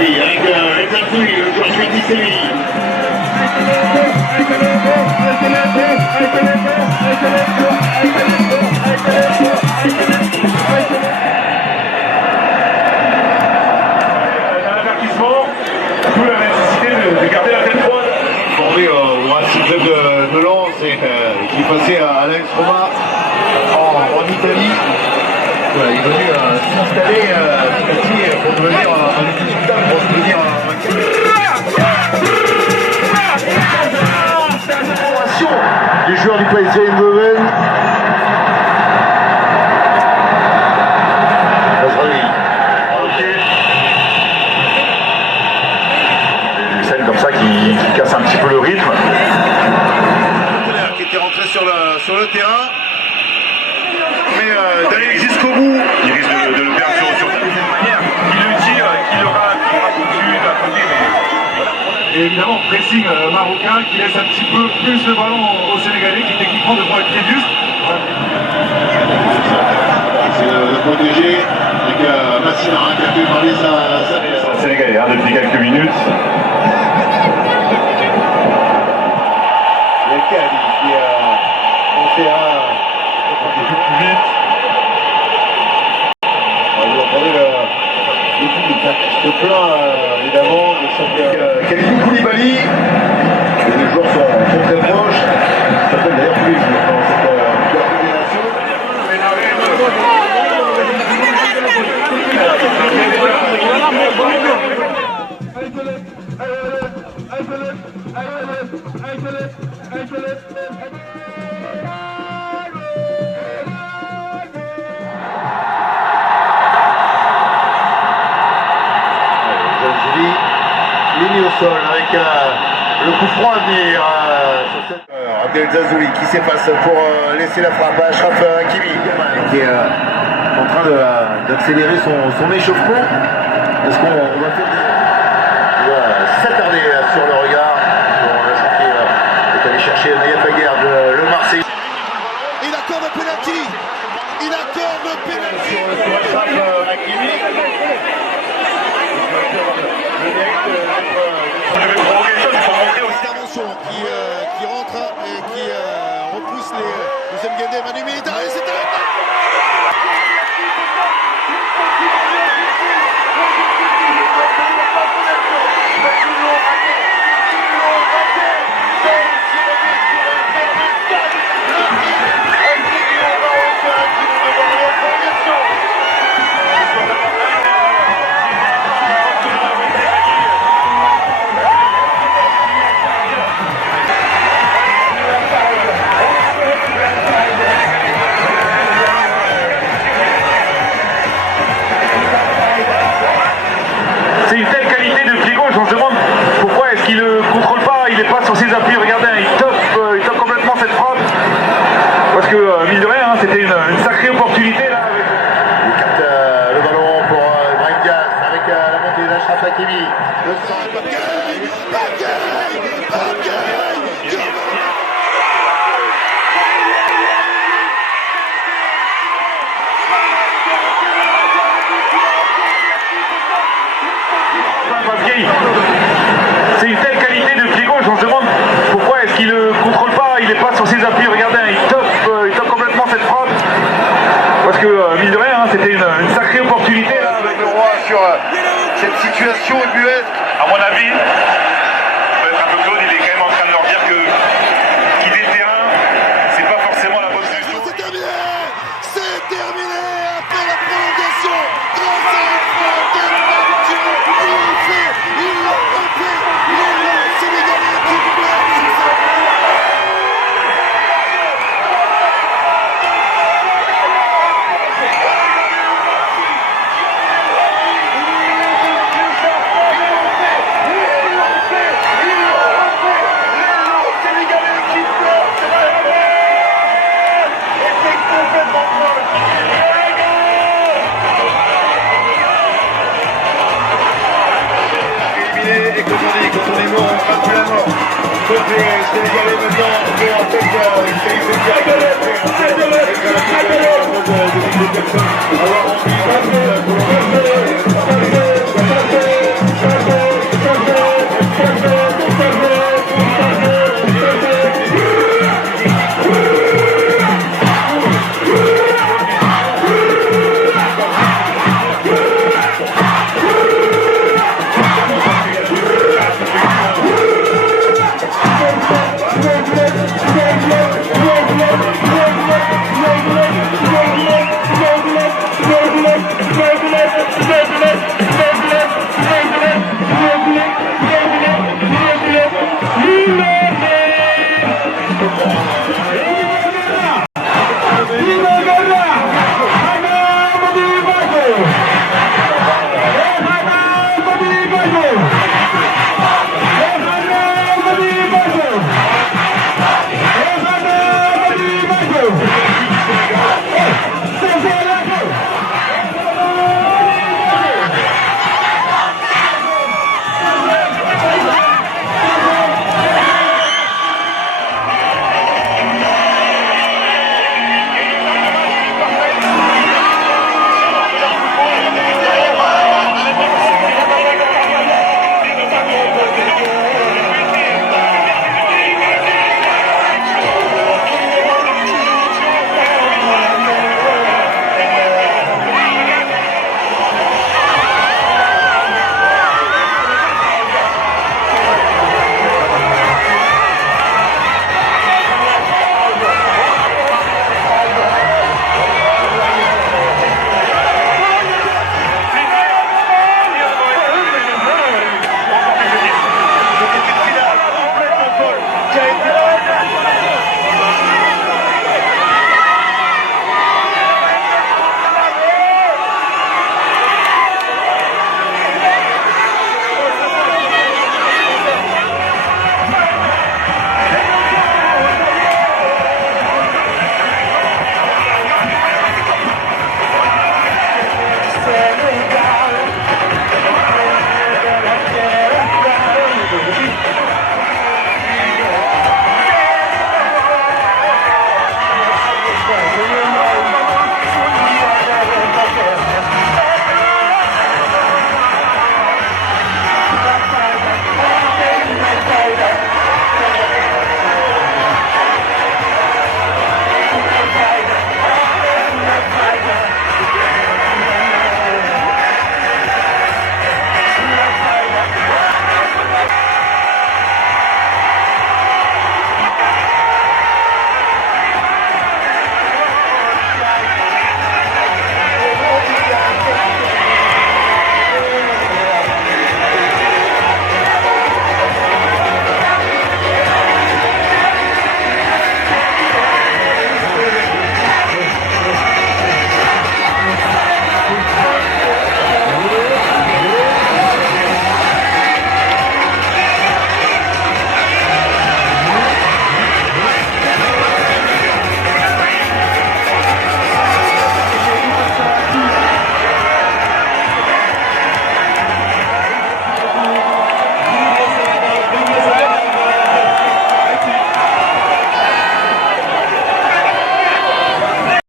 Zazzouli avec Zazzouli, le joueur du Séville. D'où la nécessité de garder la tête froide. Formé au Racing Club de Lens et qui est passé à Alex Roma en Italie. Voilà, il est venu s'installer petit pour devenir un résultat, pour devenir un du joueur du PSG Eindhoven. Comme ça qui casse un petit peu le rythme. Qui était rentré sur le terrain, mais d'aller jusqu'au bout, Il risque de le perdre sur cette manière. Il le tire, qu'il aura tout de suite à côté. Et évidemment, pressing marocain qui laisse un petit peu plus le ballon au Sénégalais qui techniquement devrait être très juste. c'est le protégé avec Massina qui a fait parler sa Sénégalais depuis quelques minutes. qui est au terrain Plus vite. Vous entendez le public qui se plaint évidemment de cette Kalidou Koulibaly. Les joueurs sont très proches. Ça s'appelle d'ailleurs tous les jours dans cette coordination. Ligne au sol avec le coup franc à venir sur cette Abdel Zazzouli qui s'efface pour laisser la frappe à Achraf Hakimi qui est en train d'accélérer son échauffement. Est-ce qu'on va faire il va s'attarder sur le regard pour le chantier est allé chercher Naïef Aguerd, le Marseillais. Il accorde le penalty. Il accorde le penalty. Sur Achraf Hakimi. Intervention qui rentre et qui repousse les Mgende. Manu Militari, c'est C'est une telle qualité de pied gauche, on se demande pourquoi est-ce qu'il ne contrôle pas, il n'est pas sur ses appuis. Regardez, il top complètement cette frappe. Parce que, mine de rien, c'était une sacrée opportunité là. Il capte le ballon pour Brahim Diaz avec la montée d'Achraf Hakimi. Le centre. C'est une telle qualité de pied gauche, on se demande pourquoi est-ce qu'il ne contrôle pas, il n'est pas sur ses appuis. Regardez, il top complètement cette frappe. Parce que, mine de rien, c'était une sacrée opportunité là. Avec le roi sur cette situation ubuesque. À mon avis, pour être un peu Claude, il est quand même en train de leur dire que quitter le terrain, c'est pas forcément la bonne solution. C'est terminé après la prolongation. Grâce à un frappe de Mathieu, il l'a fait. Les Sénégalais qui perdent. Et quand on est mort, on ne craint plus la mort. Côté sénégalais maintenant, en fait, il s'est dit